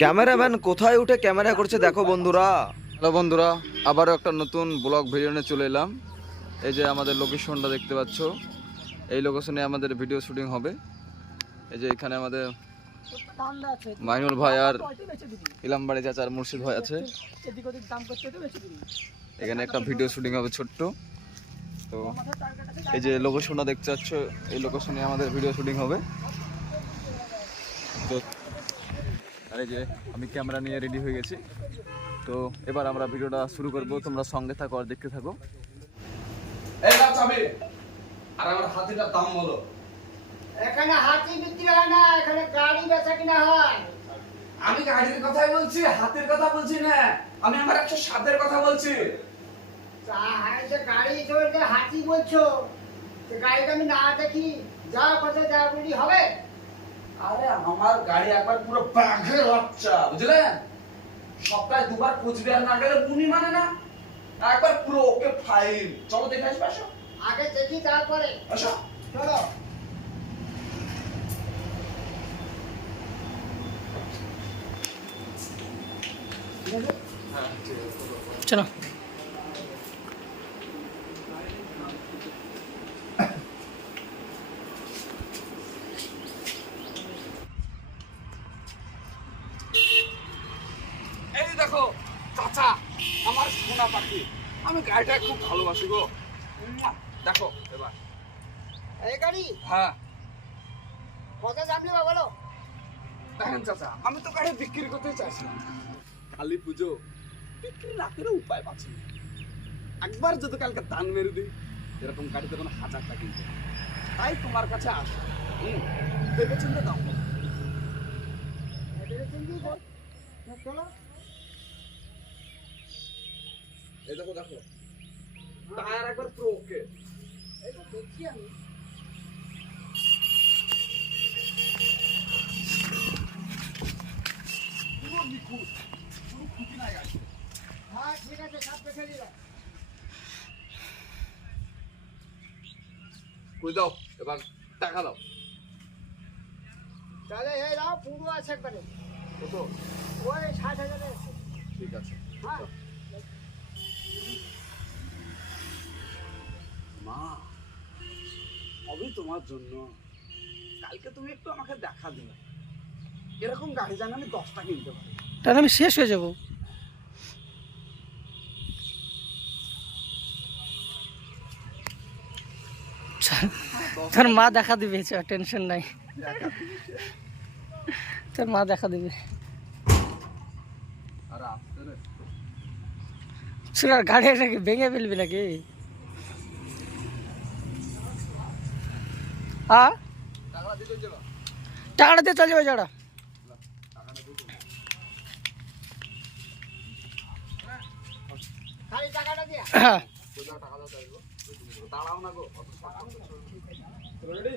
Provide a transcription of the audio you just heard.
Cameraman কোথায় উঠে camera করছে দেখো বন্ধুরা। হ্যালো বন্ধুরা, আবারও একটা নতুন ব্লগ ভিডিও নিয়ে চলে এলাম। এই যে আমাদের লোকেশনটা দেখতে পাচ্ছ, এই লোকেশনে আমাদের ভিডিও শুটিং হবে। এই যে এখানে আমাদের মাইনুল ভাই আর ইলামবাড়ি চাচার মুর্শিদ ভাই আছে। এখানে একটা ভিডিও শুটিং হবে ছোট্ট। তো এই যে লোকেশনটা দেখতে পাচ্ছ, এই লোকেশনে আমাদের ভিডিও শুটিং হবে। তো আর এই যে আমি ক্যামেরা নিয়ে রেডি হয়ে গেছি। তো এবার আমরা ভিডিওটা শুরু করব, তোমরা সঙ্গে থাকো আর দেখতে থাকো। এই নাও চাবি। আর আমার হাতিটার দাম বলো। এখানে হাতি বিক্রি হয় না, এখানে গাড়ি বেচা কিনা হয়। আমি গাড়ির কথাই বলছি, হাতির কথা বলছি না। আমি আমার 107 কথা বলছি। যে গাড়ি চলছে হাতি বলছো, সে গাড়িটা আমি না দেখি যা কথা যা বলি হবে। আরে আমার গাড়ি একবার পুরো বাঘের বাচ্চা, বুঝলেন? সপ্তাহে দুবার কোচবিহার না গেলে মুনি মানে না। একবার পুরো ওকে ফাইল। চলো দেখে আসবে, আসো। আগে দেখি তারপরে আসো। চলো। হ্যাঁ, ঠিক আছে। চলো। এই যে দেখো চাচা, আমার সোনা পাখি। আমি গাড়িটা খুব ভালোবাসি গো। দেখো এবার। এই গাড়ি হ্যাঁ কত দাম নেবা বলো? দেখেন চাচা, আমি তো গাড়ি বিক্রি করতে চাইছি না। কালী পুজো বিক্রি না করে উপায় পাচ্ছি না। একবার যদি কালকে দান মেরে দিই, এরকম গাড়িতে কোনো 1000 টাকা কিনতে হবে। তাই তোমার কাছে আসো। ভেবে চিন্তে দাম বলো। চলো। এই দেখো দেখো, টায়ার একবার পুরো ওকে। এই তো দেখছি আমি। পুরো নিখুঁত, পুরো খুঁটি নাই গাড়ি। হ্যাঁ ঠিক আছে, সব দেখে নিলাম। কই দাও, এবার টাকা দাও। তাহলে এই দাও, পুরো আছে একবারে। কত? ওই 60,000 আছে। ঠিক আছে। হ্যাঁ মা, সবই তোমার জন্য। কালকে তুমি একটু আমাকে দেখা দিলে, এরকম গাড়ি জানি আমি 10টা কিনতে পারি। তাহলে আমি শেষ হয়ে যাব। তোর মা দেখা দিবে, টেনশন নাই, তোর মা দেখা দিবে। আর আসতে রে। সুরার গাড়ি নাকি ভেঙে ফেলবি নাকি? হ্যাঁ, টাকা দিতে যাবা। টাকাটা দিয়ে চলে যাবে যারা। খালি টাকাটা দিয়া। হ্যাঁ, কই দাও, টাকা দাও চাইবো। দাঁড়াও না গো। রেডি?